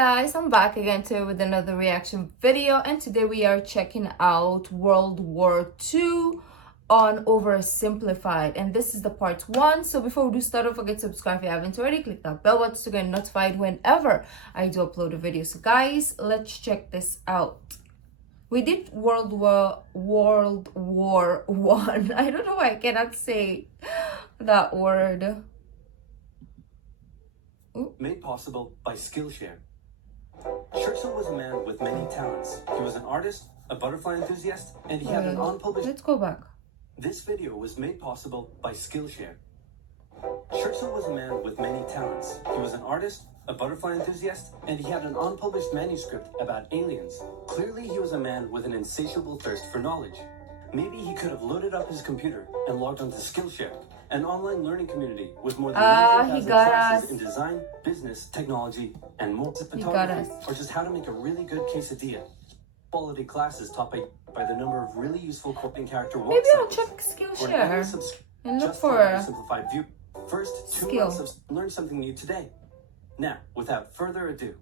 guys, I'm back again today with another reaction video, and today we are checking out World War II on Oversimplified, and this is the part 1. So before we do start, don't forget to subscribe if you haven't already. Click that bell button to get notified whenever I do upload a video. So guys, let's check this out. We did World War One. I don't know why I cannot say that word. Made possible by Skillshare. Churchill was a man with many talents. He was an artist, a butterfly enthusiast, and he had an unpublished... Let's go back. This video was made possible by Skillshare. Churchill was a man with many talents. He was an artist, a butterfly enthusiast, and he had an unpublished manuscript about aliens. Clearly, he was a man with an insatiable thirst for knowledge. Maybe he could have loaded up his computer and logged onto Skillshare, an online learning community with more than 19,000 classes in design, business, technology, and more. Photography, or just how to make a really good quesadilla. Quality classes taught by the number of really useful coping character work. Maybe I'll check Skillshare and look for a simplified view. First, 2 months of learn something new today. Now, without further ado,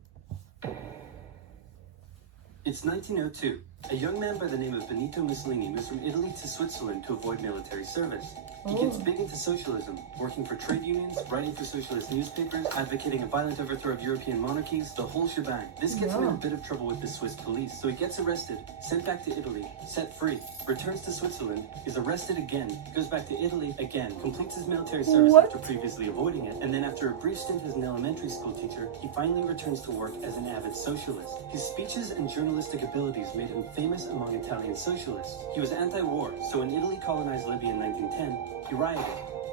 it's 1902. A young man by the name of Benito Mussolini moves from Italy to Switzerland to avoid military service. He gets big into socialism, working for trade unions, writing for socialist newspapers, advocating a violent overthrow of European monarchies, the whole shebang. This gets him in a bit of trouble with the Swiss police, so he gets arrested, sent back to Italy, set free, returns to Switzerland, is arrested again, goes back to Italy again, completes his military service after previously avoiding it, and then after a brief stint as an elementary school teacher, he finally returns to work as an avid socialist. His speeches and journalistic abilities made him famous among Italian socialists. He was anti-war, so when Italy colonized Libya in 1910, he rioted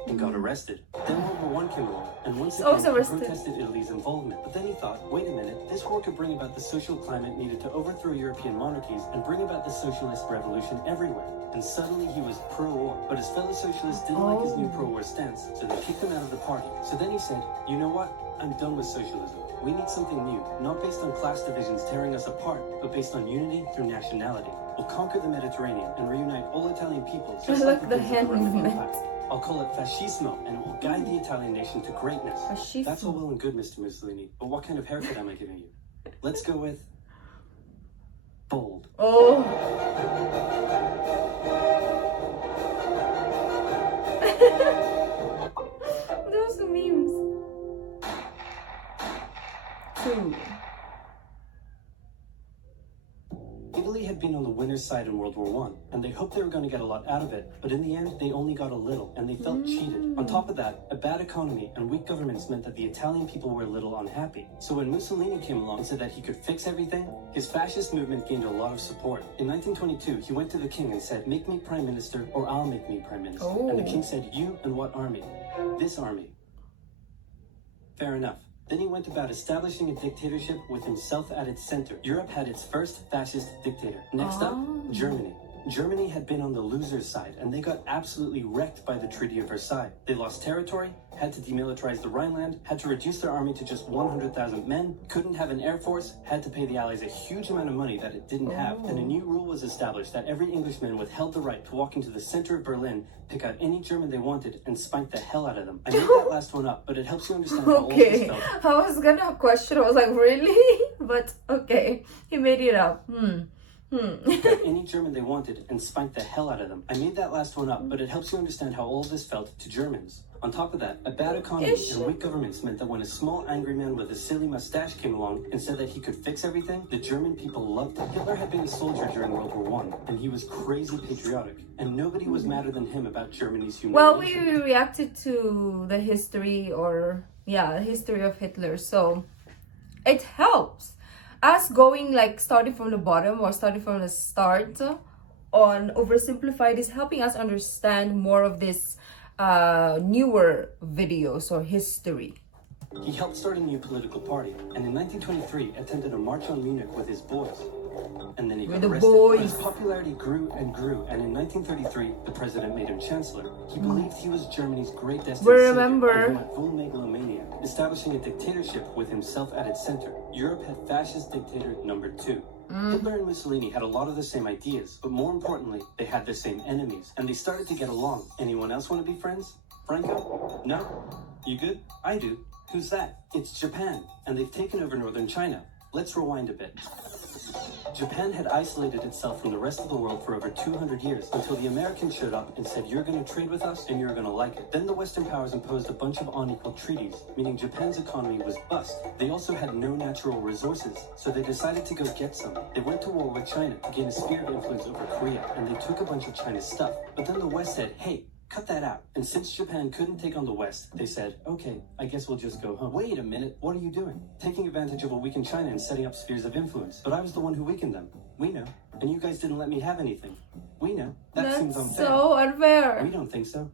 and got arrested. Then World War I came along, and once again he protested Italy's involvement. But then he thought, wait a minute, this war could bring about the social climate needed to overthrow European monarchies and bring about the socialist revolution everywhere. And suddenly he was pro-war, but his fellow socialists didn't like his new pro-war stance, so they kicked him out of the party. So then he said, you know what? I'm done with socialism. We need something new, not based on class divisions tearing us apart, but based on unity through nationality. We'll conquer the Mediterranean and reunite all Italian peoples, just like the hand movement. I'll call it fascismo, and it will guide the Italian nation to greatness. Fascismo. That's all well and good, Mr. Mussolini, but what kind of haircut am I giving you? Let's go with... bold. Oh. Those memes. 2. Italy had been on the winner's side in World War I, and they hoped they were going to get a lot out of it, but in the end, they only got a little, and they felt cheated. On top of that, a bad economy and weak governments meant that the Italian people were a little unhappy. So when Mussolini came along and said that he could fix everything, his fascist movement gained a lot of support. In 1922, he went to the king and said, make me prime minister, or I'll make me prime minister. And the king said, you and what army? This army. Fair enough. Then he went about establishing a dictatorship with himself at its center. Europe had its first fascist dictator. Next up, Germany. Germany had been on the loser's side, and they got absolutely wrecked by the Treaty of Versailles. They lost territory, had to demilitarize the Rhineland, had to reduce their army to just 100,000 men, couldn't have an air force, had to pay the Allies a huge amount of money that it didn't have, and a new rule was established that every Englishman withheld the right to walk into the center of Berlin, pick out any German they wanted, and spank the hell out of them. I made that last one up, but it helps you understand how old this felt. I was gonna question, I was like, really? But okay, he made it up. Any German they wanted and spanked the hell out of them. I made that last one up, but it helps you understand how all this felt to Germans. On top of that, a bad economy and weak governments meant that when a small angry man with a silly mustache came along and said that he could fix everything, the German people loved it. Hitler had been a soldier during World War I, and he was crazy patriotic, and nobody was madder than him about Germany's humiliation. Well, we reacted to the history history of Hitler, so it helps. Us going like starting from the bottom or starting from the start on Oversimplified is helping us understand more of this newer videos or history. He helped start a new political party, and in 1923 attended a march on Munich with his boys. And then he got arrested. But his popularity grew and grew, and in 1933 the president made him chancellor. He believed he was Germany's great destiny. Remember, and he went full megalomaniac, establishing a dictatorship with himself at its center. Europe had fascist dictator number 2. Hitler and Mussolini had a lot of the same ideas, but more importantly, they had the same enemies, and they started to get along. Anyone else want to be friends? Franco? No? You good? I do. Who's that? It's Japan, and they've taken over northern China. Let's rewind a bit. Japan had isolated itself from the rest of the world for over 200 years until the Americans showed up and said, you're going to trade with us and you're going to like it. Then the Western powers imposed a bunch of unequal treaties, meaning Japan's economy was bust. They also had no natural resources, so they decided to go get some. They went to war with China to gain a sphere of influence over Korea, and they took a bunch of China's stuff. But then the West said, hey, cut that out. And since Japan couldn't take on the West, they said, okay, I guess we'll just go home. Wait a minute, what are you doing? Taking advantage of a weakened China and setting up spheres of influence. But I was the one who weakened them. We know. And you guys didn't let me have anything. We know. That seems unfair. So unfair. We don't think so.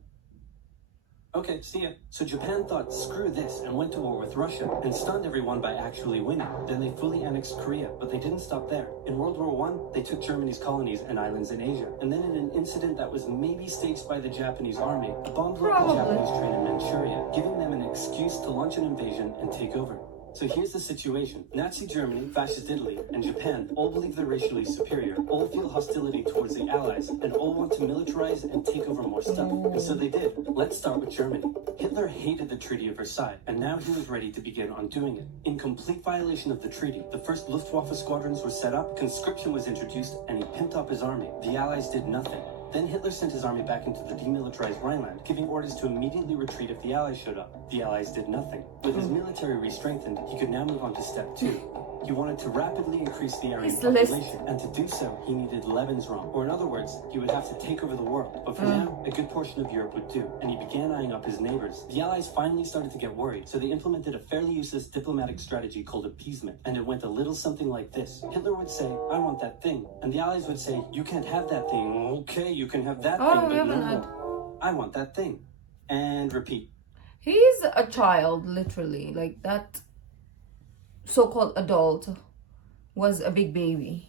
Okay, see ya. So Japan thought, screw this, and went to war with Russia, and stunned everyone by actually winning. Then they fully annexed Korea, but they didn't stop there. In World War I, they took Germany's colonies and islands in Asia. And then in an incident that was maybe staged by the Japanese army, a bomb blew up the Japanese train in Manchuria, giving them an excuse to launch an invasion and take over. So here's the situation. Nazi Germany, Fascist Italy, and Japan all believe they're racially superior, all feel hostility towards the Allies, and all want to militarize and take over more stuff. And so they did. Let's start with Germany. Hitler hated the Treaty of Versailles, and now he was ready to begin undoing it. In complete violation of the treaty, the first Luftwaffe squadrons were set up, conscription was introduced, and he pimped up his army. The Allies did nothing. Then Hitler sent his army back into the demilitarized Rhineland, giving orders to immediately retreat if the Allies showed up. The Allies did nothing. With his military re-strengthened, he could now move on to step 2. He wanted to rapidly increase the Aryan population, and to do so, he needed Lebensraum, or in other words, he would have to take over the world. But for now, a good portion of Europe would do, and he began eyeing up his neighbors. The Allies finally started to get worried, so they implemented a fairly useless diplomatic strategy called appeasement, and it went a little something like this. Hitler would say, I want that thing, and the Allies would say, you can't have that thing. Okay, you can have that thing, but no more. I want that thing. And repeat. He's a child, literally. Like, that so-called adult was a big baby.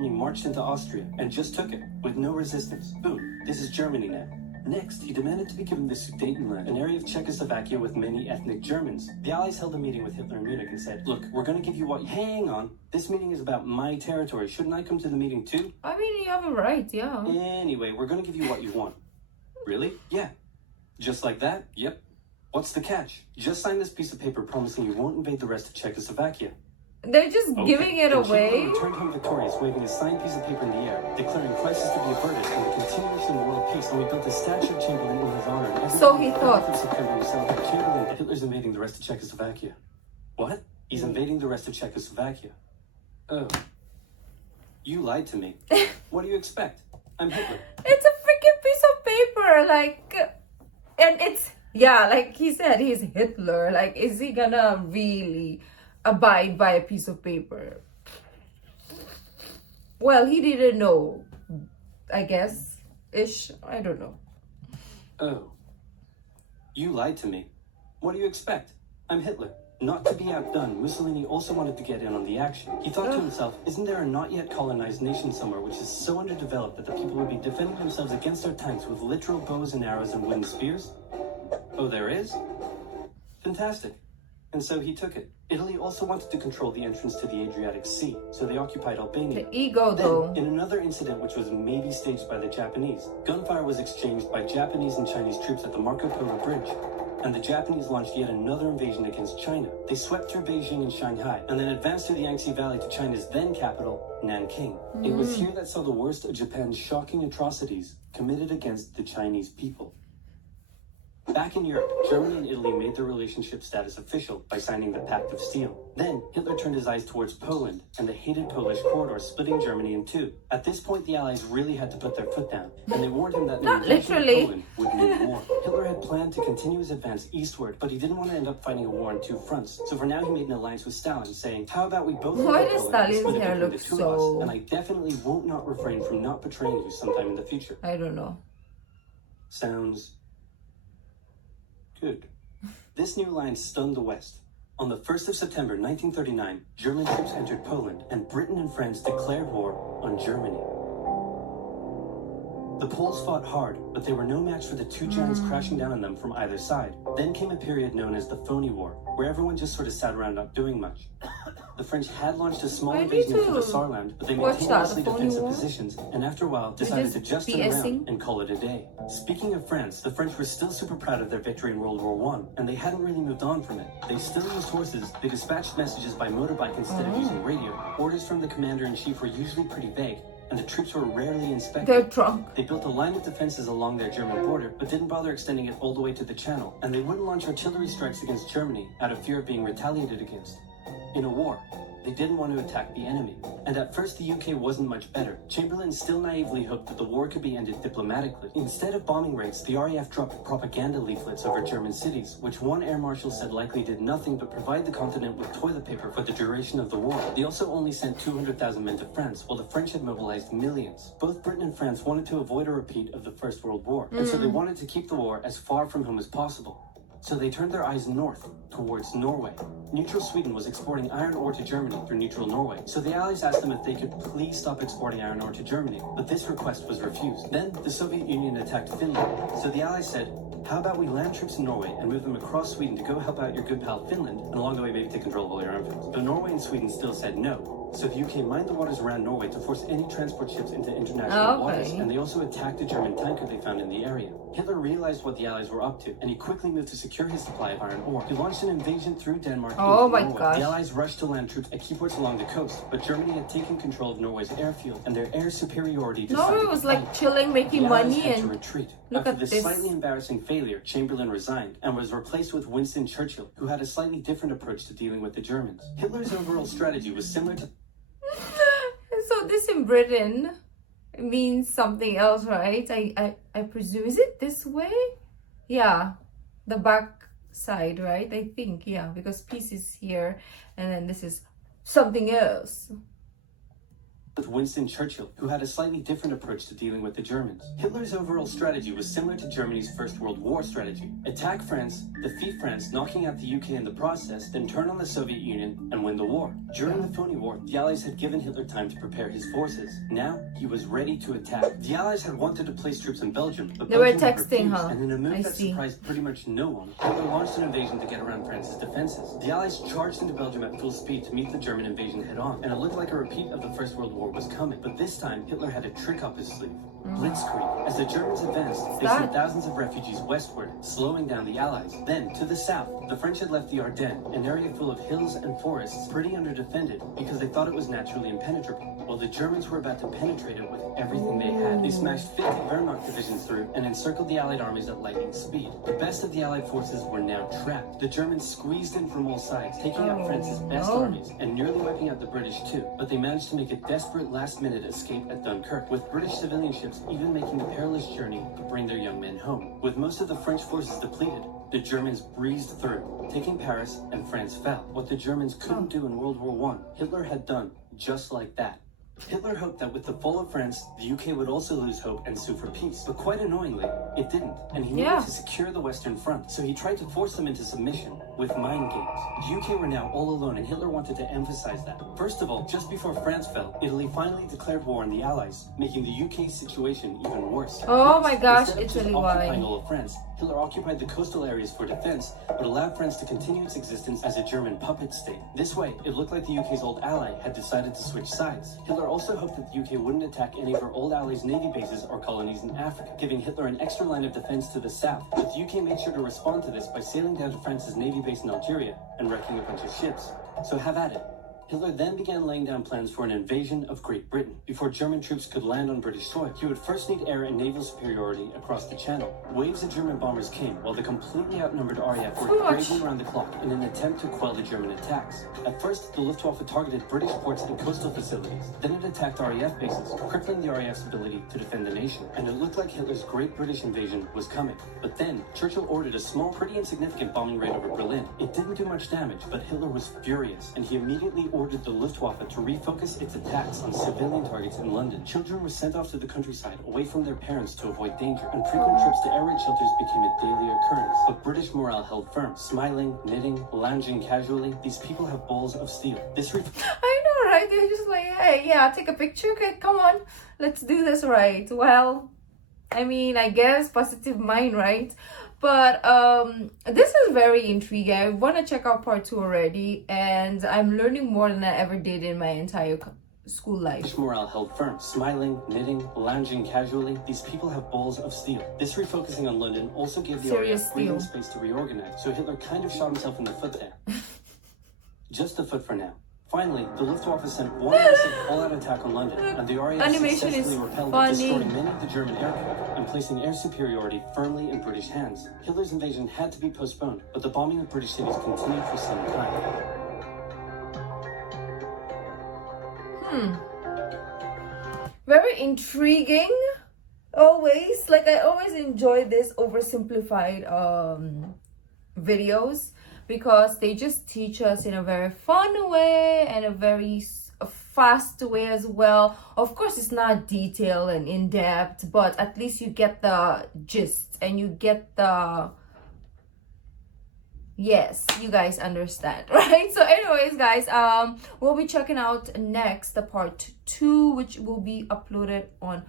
He marched into Austria and just took it with no resistance. Boom, this is Germany now. Next, he demanded to be given the Sudetenland, an area of Czechoslovakia with many ethnic Germans. The Allies held a meeting with Hitler in Munich and said, look, we're going to give you what... Hang on. This meeting is about my territory. Shouldn't I come to the meeting too? I mean, you have a right, yeah. Anyway, we're going to give you what you want. Really? Yeah. Just like that? Yep. What's the catch? Just sign this piece of paper promising you won't invade the rest of Czechoslovakia. They're just giving it away. Hitler returned home victorious, waving a signed piece of paper in the air, declaring crisis to be averted and the continuation of world peace. And we built a statue of Chamberlain in his honor. So he thought. On 4th of September, we celebrate Chamberlain. Hitler's invading the rest of Czechoslovakia. What? He's invading the rest of Czechoslovakia. Oh. You lied to me. What do you expect? I'm Hitler. It's a freaking piece of paper, like, and it's, yeah, like he said, he's Hitler. Like, is he gonna really abide by a piece of paper? Well, he didn't know, I guess, ish. I don't know. Oh. You lied to me. What do you expect? I'm Hitler. Not to be outdone, Mussolini also wanted to get in on the action. He thought to himself, isn't there a not yet colonized nation somewhere which is so underdeveloped that the people would be defending themselves against our tanks with literal bows and arrows and winged spears? Oh, there is? Fantastic. And so he took it. Italy also wanted to control the entrance to the Adriatic Sea, so they occupied Albania. The ego, though. In another incident which was maybe staged by the Japanese, gunfire was exchanged by Japanese and Chinese troops at the Marco Polo Bridge. And the Japanese launched yet another invasion against China. They swept through Beijing and Shanghai, and then advanced through the Yangtze Valley to China's then capital, Nanking. It was here that saw the worst of Japan's shocking atrocities committed against the Chinese people. Back in Europe, Germany and Italy made their relationship status official by signing the Pact of Steel. Then, Hitler turned his eyes towards Poland and the hated Polish corridor, splitting Germany in two. At this point, the Allies really had to put their foot down, and they warned him that the invasion of Poland would mean war. Hitler had planned to continue his advance eastward, but he didn't want to end up fighting a war on two fronts. So for now, he made an alliance with Stalin, saying, how about we both Why look at does Poland and Stalin's split it hair between look the two so... of us, and I definitely won't not refrain from not betraying you sometime in the future. I don't know. Sounds... good. This new line stunned the West. On the 1st of September 1939, German troops entered Poland, and Britain and France declared war on Germany. The Poles fought hard, but they were no match for the two giants crashing down on them from either side. Then came a period known as the Phony War, where everyone just sort of sat around not doing much. The French had launched a small I invasion need into the to Saarland, but they watch maintained that, mostly the phony defensive war. positions, and after a while decided to just turn BSing. around and call it a day. Speaking of France, the French were still super proud of their victory in World War I, and they hadn't really moved on from it. They still used horses, they dispatched messages by motorbike instead of using radio. Orders from the commander-in-chief were usually pretty vague, and the troops were rarely inspected. They're drunk. They built a line of defenses along their German border, but didn't bother extending it all the way to the Channel, and they wouldn't launch artillery strikes against Germany out of fear of being retaliated against. In a war, they didn't want to attack the enemy. And at first the UK wasn't much better. Chamberlain still naively hoped that the war could be ended diplomatically. Instead of bombing raids, the RAF dropped propaganda leaflets over German cities, which one air marshal said likely did nothing but provide the continent with toilet paper for the duration of the war. They also only sent 200,000 men to France, while the French had mobilized millions. Both Britain and France wanted to avoid a repeat of the First World War, and so they wanted to keep the war as far from home as possible. So they turned their eyes north, towards Norway. Neutral Sweden was exporting iron ore to Germany through neutral Norway, so the Allies asked them if they could please stop exporting iron ore to Germany, but this request was refused. Then the Soviet Union attacked Finland, so the Allies said, how about we land troops in Norway and move them across Sweden to go help out your good pal Finland, and along the way maybe take control of all your arms. But Norway and Sweden still said no. So the UK mined the waters around Norway to force any transport ships into international waters, and they also attacked a German tanker they found in the area. Hitler realized what the Allies were up to, and he quickly moved to secure his supply of iron ore. He launched an invasion through Denmark into Norway. The Allies rushed to land troops at key ports along the coast, but Germany had taken control of Norway's airfield, and their air superiority decided Norway was like chilling, making money, and to retreat. Look After at this this slightly embarrassing failure, Chamberlain resigned and was replaced with Winston Churchill, who had a slightly different approach to dealing with the Germans. Hitler's overall strategy was similar to... So this in Britain means something else, right? I presume. Is it this way? Yeah, the back side, right? I think, yeah, because peace is here, and then this is something else. With Winston Churchill, who had a slightly different approach to dealing with the Germans. Hitler's overall strategy was similar to Germany's First World War strategy. Attack France, defeat France, knocking out the UK in the process, then turn on the Soviet Union and win the war. During the phony war, the Allies had given Hitler time to prepare his forces. Now, he was ready to attack. The Allies had wanted to place troops in Belgium, but they Belgium were texting, refused, and in a move that surprised pretty much no one, Hitler launched an invasion to get around France's defenses. The Allies charged into Belgium at full speed to meet the German invasion head-on, and it looked like a repeat of the First World War was coming. But this time, Hitler had a trick up his sleeve. Blitzkrieg. As the Germans advanced, they sent thousands of refugees westward, slowing down the Allies. Then, to the south, the French had left the Ardennes, an area full of hills and forests, pretty underdefended, because they thought it was naturally impenetrable, while the Germans were about to penetrate it with everything they had. They smashed 50 Wehrmacht divisions through and encircled the Allied armies at lightning speed. The best of the Allied forces were now trapped. The Germans squeezed in from all sides, taking out France's best armies, and nearly wiping out the British too. But they managed to make a desperate last-minute escape at Dunkirk, with British civilian ships even making the perilous journey to bring their young men home. With most of the French forces depleted, the Germans breezed through, taking Paris, and France fell. What the Germans couldn't do in World War I, Hitler had done just like that. Hitler hoped that with the fall of France, the UK would also lose hope and sue for peace. But quite annoyingly, it didn't, and he needed to secure the Western Front, so he tried to force them into submission with mind games. The UK were now all alone, and Hitler wanted to emphasize that. First of all, just before France fell, Italy finally declared war on the Allies, making the UK's situation even worse. Oh my gosh, Italy, occupying all of France, Hitler occupied the coastal areas for defense, but allowed France to continue its existence as a German puppet state. This way, it looked like the UK's old ally had decided to switch sides. Hitler also hoped that the UK wouldn't attack any of her old allies' navy bases or colonies in Africa, giving Hitler an extra line of defense to the south. But the UK made sure to respond to this by sailing down to France's navy base in Algeria and wrecking a bunch of ships. So have at it. Hitler then began laying down plans for an invasion of Great Britain. Before German troops could land on British soil, he would first need air and naval superiority across the Channel. Waves of German bombers came, while the completely outnumbered RAF worked bravely around the clock in an attempt to quell the German attacks. At first, the Luftwaffe targeted British ports and coastal facilities. Then it attacked RAF bases, crippling the RAF's ability to defend the nation. And it looked like Hitler's Great British invasion was coming. But then, Churchill ordered a small, pretty insignificant bombing raid over Berlin. It didn't do much damage, but Hitler was furious, and he immediately ordered the Luftwaffe to refocus its attacks on civilian targets in London. Children were sent off to the countryside, away from their parents to avoid danger, and frequent trips to air raid shelters became a daily occurrence. But British morale held firm. Smiling, knitting, lounging casually, these people have balls of steel. I know, right? They're just like, hey, yeah, take a picture, okay, come on, let's do this, right? Well, I mean, I guess positive mind, right? But this is very intriguing. I want to check out part 2 already, and I'm learning more than I ever did in my entire school life. Morale held firm, smiling, knitting, lounging casually. These people have balls of steel. This refocusing on London also gave the RAF breathing space to reorganize, so Hitler kind of shot himself in the foot there. Just the foot for now. Finally, the Luftwaffe sent one massive all-out attack on London, and the RAF successfully repelled it, destroying many of the German aircraft and placing air superiority firmly in British hands. Hitler's invasion had to be postponed, but the bombing of British cities continued for some time. Very intriguing. Always, like, I always enjoy this oversimplified videos, because they just teach us in a very fun way and a very fast way as well. Of course, it's not detailed and in-depth, but at least you get the gist and you get the... Yes, you guys understand, right? So anyways, guys, we'll be checking out next the part 2, which will be uploaded on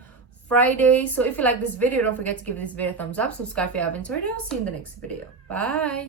Friday. So if you like this video, don't forget to give this video a thumbs up, subscribe if you haven't already. I'll see you in the next video. Bye.